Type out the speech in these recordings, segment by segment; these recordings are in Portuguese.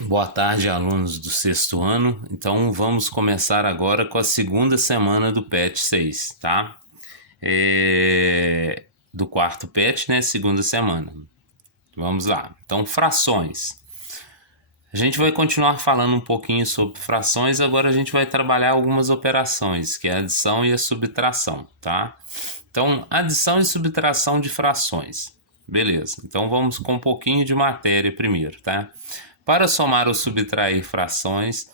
Boa tarde, alunos do sexto ano. Então, vamos começar agora com a segunda semana do PET 6, tá? Do quarto PET, né? Segunda semana. Vamos lá. Então, frações. A gente vai continuar falando um pouquinho sobre frações, agora a gente vai trabalhar algumas operações, que é a adição e a subtração, tá? Então, adição e subtração de frações. Beleza, então vamos com um pouquinho de matéria primeiro, tá? Para somar ou subtrair frações,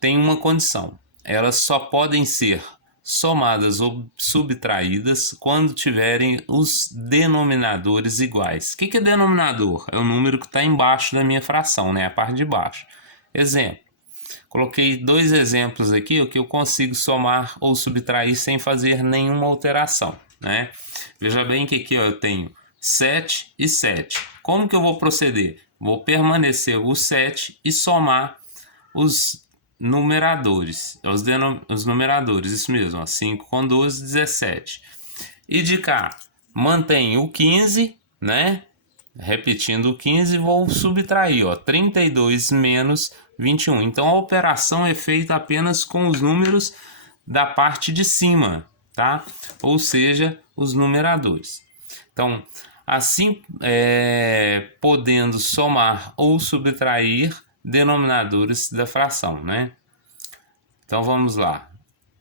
tem uma condição. Elas só podem ser somadas ou subtraídas quando tiverem os denominadores iguais. O que é denominador? É o número que está embaixo da minha fração, né? A parte de baixo. Exemplo. Coloquei dois exemplos aqui o que eu consigo somar ou subtrair sem fazer nenhuma alteração, né? Veja bem que aqui ó, eu tenho 7 e 7. Como que eu vou proceder? Vou permanecer o 7 e somar os numeradores. Os numeradores, isso mesmo, ó, 5 com 12, 17. E de cá, mantenho o 15, né? Repetindo o 15, vou subtrair, ó, 32 menos 21. Então a operação é feita apenas com os números da parte de cima, tá? Ou seja, os numeradores. Então, assim, podendo somar ou subtrair denominadores da fração, né? Então vamos lá.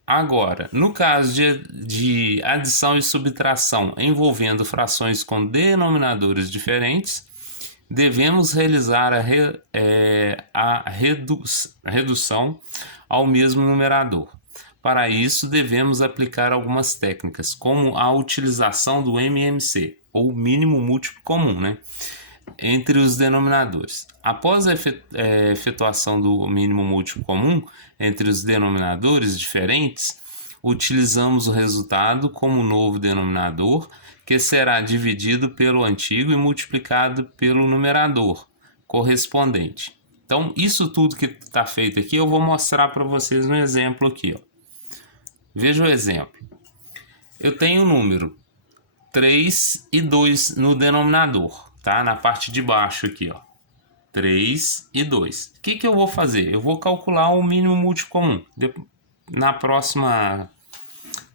Agora, no caso de adição e subtração envolvendo frações com denominadores diferentes, devemos realizar a redução ao mesmo numerador. Para isso, devemos aplicar algumas técnicas, como a utilização do MMC, ou mínimo múltiplo comum, né, entre os denominadores. Após a efetuação do mínimo múltiplo comum entre os denominadores diferentes, utilizamos o resultado como novo denominador, que será dividido pelo antigo e multiplicado pelo numerador correspondente. Então, isso tudo que está feito aqui, eu vou mostrar para vocês no exemplo aqui. Ó. Veja o exemplo. Eu tenho o número 3 e 2 no denominador, tá? Na parte de baixo aqui, ó. 3 e 2. O que eu vou fazer? Eu vou calcular o mínimo múltiplo comum.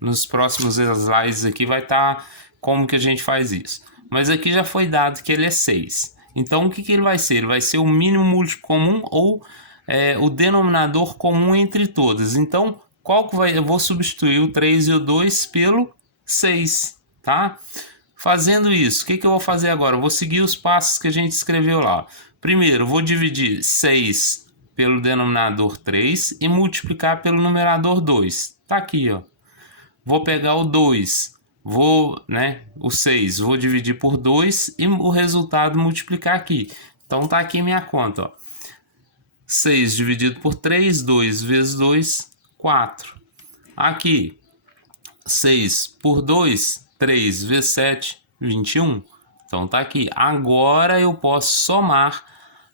Nos próximos slides aqui vai estar como que a gente faz isso. Mas aqui já foi dado que ele é 6. Então o que ele vai ser? Ele vai ser o mínimo múltiplo comum ou o denominador comum entre todas. Então qual que vai? Eu vou substituir o 3 e o 2 pelo 6, tá? Fazendo isso, o que eu vou fazer agora? Eu vou seguir os passos que a gente escreveu lá. Primeiro, vou dividir 6 pelo denominador 3 e multiplicar pelo numerador 2. Tá aqui, ó. Vou pegar o 2, o 6, vou dividir por 2 e o resultado multiplicar aqui. Então tá aqui minha conta, ó. 6 dividido por 3, 2 vezes 2, 4. Aqui, 6 por 2, 3 vezes 7, 21. Então tá aqui. Agora eu posso somar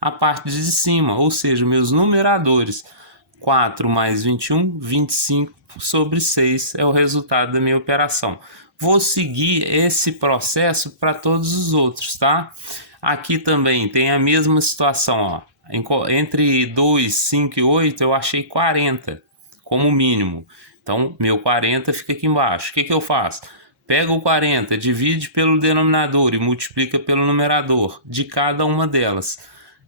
a parte de cima, ou seja, meus numeradores. 4 mais 21, 25 sobre 6 é o resultado da minha operação. Vou seguir esse processo para todos os outros, tá? Aqui também tem a mesma situação, ó. Entre 2, 5 e 8 eu achei 40 como mínimo. Então, meu 40 fica aqui embaixo. O que eu faço? Pega o 40, divide pelo denominador e multiplica pelo numerador de cada uma delas.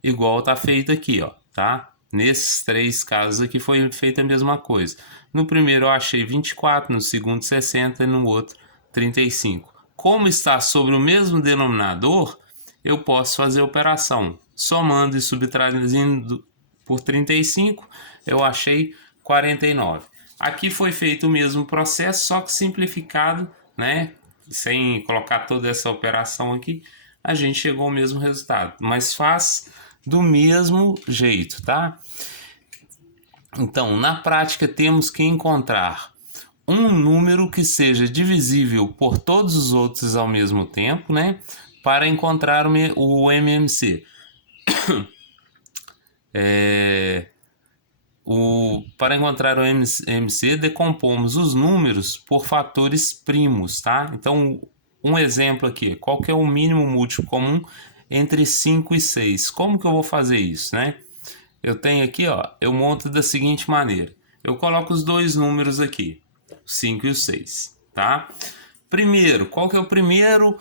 Igual está feito aqui, ó, tá? Nesses três casos aqui foi feita a mesma coisa. No primeiro eu achei 24, no segundo 60 e no outro 35. Como está sobre o mesmo denominador, eu posso fazer a operação. Somando e subtraindo por 35, eu achei 49. Aqui foi feito o mesmo processo, só que simplificado, né? Sem colocar toda essa operação aqui, a gente chegou ao mesmo resultado. Mas faz do mesmo jeito, tá? Então, na prática, temos que encontrar um número que seja divisível por todos os outros ao mesmo tempo, né? Para encontrar o MMC. Para encontrar o MMC, decompomos os números por fatores primos, tá? Então, um exemplo aqui, qual que é o mínimo múltiplo comum entre 5 e 6? Como que eu vou fazer isso, né? eu tenho aqui, ó, eu monto da seguinte maneira. Eu coloco os dois números aqui, o 5 e o 6, tá? Primeiro, qual que é o primeiro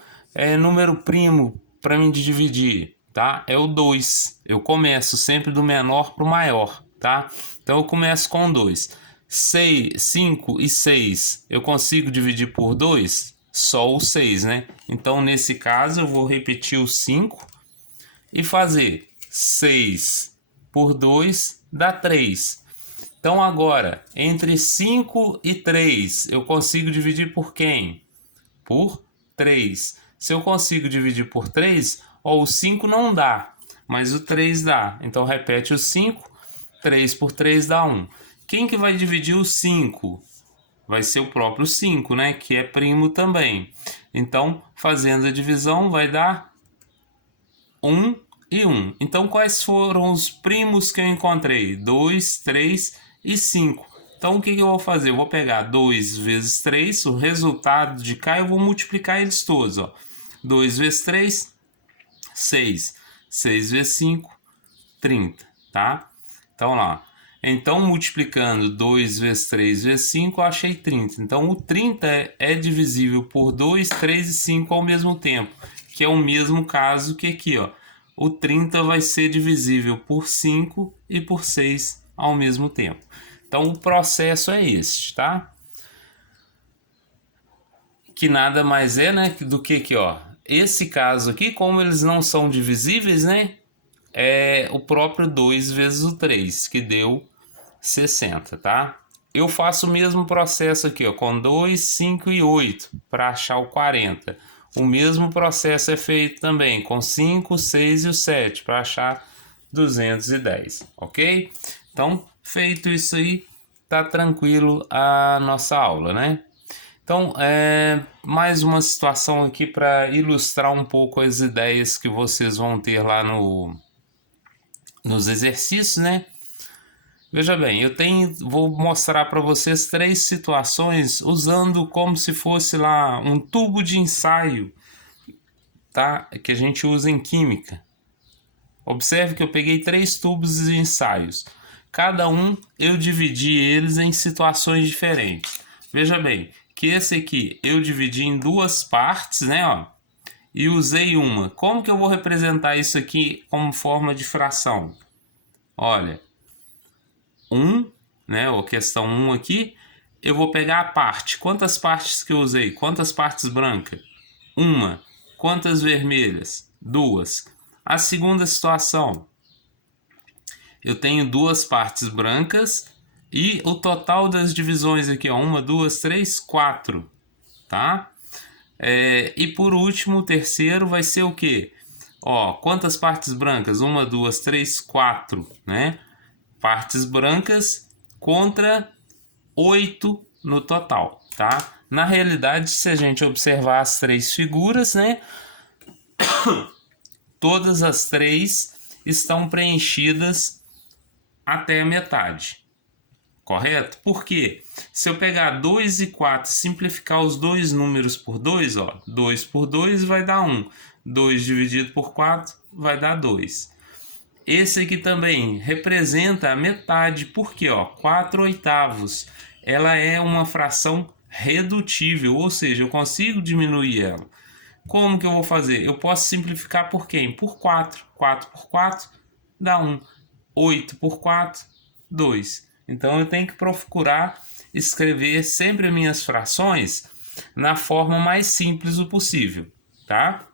número primo para mim de dividir, tá? É o 2. Eu começo sempre do menor para o maior, tá? Então eu começo com 2. 6, 5 e 6, eu consigo dividir por 2? Só o 6, né? Então nesse caso eu vou repetir o 5 e fazer 6 por 2 dá 3. Então agora, entre 5 e 3, eu consigo dividir por quem? Por 3. Se eu consigo dividir por 3, ó, o 5 não dá, mas o 3 dá. Então repete o 5, 3 por 3 dá 1. Quem que vai dividir o 5? Vai ser o próprio 5, né? Que é primo também. Então, fazendo a divisão, vai dar 1 e 1. Então, quais foram os primos que eu encontrei? 2, 3 e 5. Então, o que eu vou fazer? Eu vou pegar 2 vezes 3, o resultado de cá, eu vou multiplicar eles todos. Ó. 2 vezes 3, 6. 6 vezes 5, 30. Tá? Então, lá. Então, multiplicando 2 vezes 3 vezes 5, eu achei 30. Então, o 30 é divisível por 2, 3 e 5 ao mesmo tempo, que é o mesmo caso que aqui, ó. O 30 vai ser divisível por 5 e por 6 ao mesmo tempo. Então, o processo é este, tá? Que nada mais é, né, do que aqui, ó. Esse caso aqui, como eles não são divisíveis, né, é o próprio 2 vezes o 3, que deu 60, tá? Eu faço o mesmo processo aqui, ó, com 2, 5 e 8 para achar o 40. O mesmo processo é feito também com 5, 6 e o 7 para achar 210, ok? Então, feito isso aí, tá tranquilo a nossa aula, né? Então, mais uma situação aqui para ilustrar um pouco as ideias que vocês vão ter lá nos exercícios, né? Veja bem, vou mostrar para vocês 3 situações usando como se fosse lá um tubo de ensaio, tá? Que a gente usa em química. Observe que eu peguei 3 tubos de ensaios. Cada um eu dividi eles em situações diferentes. Veja bem, que esse aqui eu dividi em 2 partes, né? Ó, e usei uma. Como que eu vou representar isso aqui como forma de fração? Olha, 1, né, ou questão 1 aqui, eu vou pegar a parte. Quantas partes que eu usei? Quantas partes brancas? 1. Quantas vermelhas? 2. A segunda situação, eu tenho 2 partes brancas e o total das divisões aqui, ó, 1, 2, 3, 4, tá? E por último, o terceiro vai ser o quê? Ó, quantas partes brancas? 1, 2, 3, 4, né? Partes brancas contra 8 no total, tá? Na realidade, se a gente observar as 3 figuras, né? Todas as 3 estão preenchidas até a metade, correto? Por quê? Se eu pegar 2 e 4 e simplificar os dois números por 2, ó, 2 por 2 vai dar 1. 2 dividido por 4 vai dar 2. Esse aqui também representa a metade, porque ó, 4/8 ela é uma fração redutível, ou seja, eu consigo diminuir ela. Como que eu vou fazer? Eu posso simplificar por quem? Por 4. 4 por 4 dá 1. 8 por 4, 2. Então eu tenho que procurar escrever sempre as minhas frações na forma mais simples do possível, tá?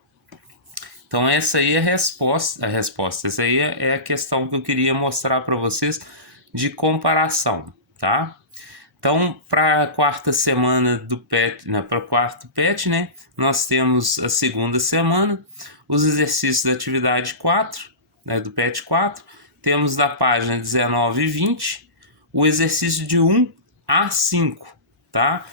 Então essa aí é a resposta, essa aí é a questão que eu queria mostrar para vocês de comparação, tá? Então, para a quarta semana do PET, para o quarto PET, né, nós temos a segunda semana, os exercícios da atividade 4, né, do PET 4, temos da página 19 e 20, o exercício de 1 a 5, tá?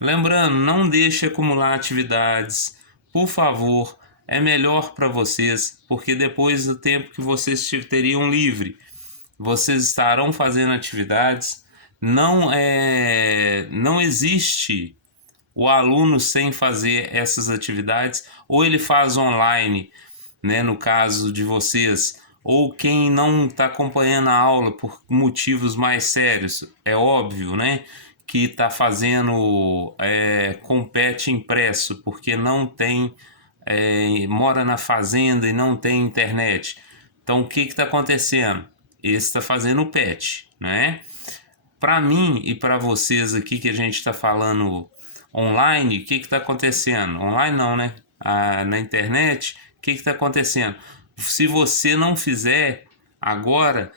Lembrando, não deixe acumular atividades, por favor, é melhor para vocês, porque depois do tempo que vocês teriam livre, vocês estarão fazendo atividades. Não existe o aluno sem fazer essas atividades, ou ele faz online, né, no caso de vocês, ou quem não está acompanhando a aula por motivos mais sérios, é óbvio, né? Que está fazendo compete impresso porque não tem, mora na fazenda e não tem internet. Então o que está acontecendo? Esse está fazendo o PET, né? Para mim e para vocês aqui que a gente está falando online, o que está acontecendo? Online não, né? Na internet, o que está acontecendo? Se você não fizer agora,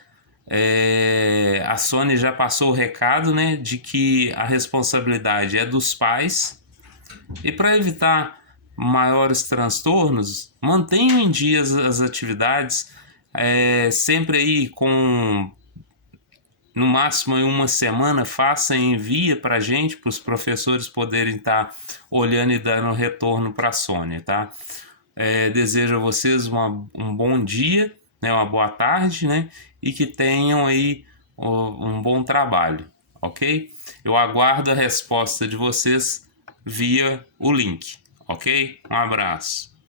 a Sony já passou o recado, né, de que a responsabilidade é dos pais. E para evitar maiores transtornos, mantenham em dia as atividades, sempre aí com no máximo em uma semana, faça e envia para a gente, para os professores poderem estar olhando e dando retorno para a Sônia, tá? Desejo a vocês um bom dia, né, uma boa tarde, né, e que tenham aí um bom trabalho, ok? Eu aguardo a resposta de vocês via o link, ok? Um abraço.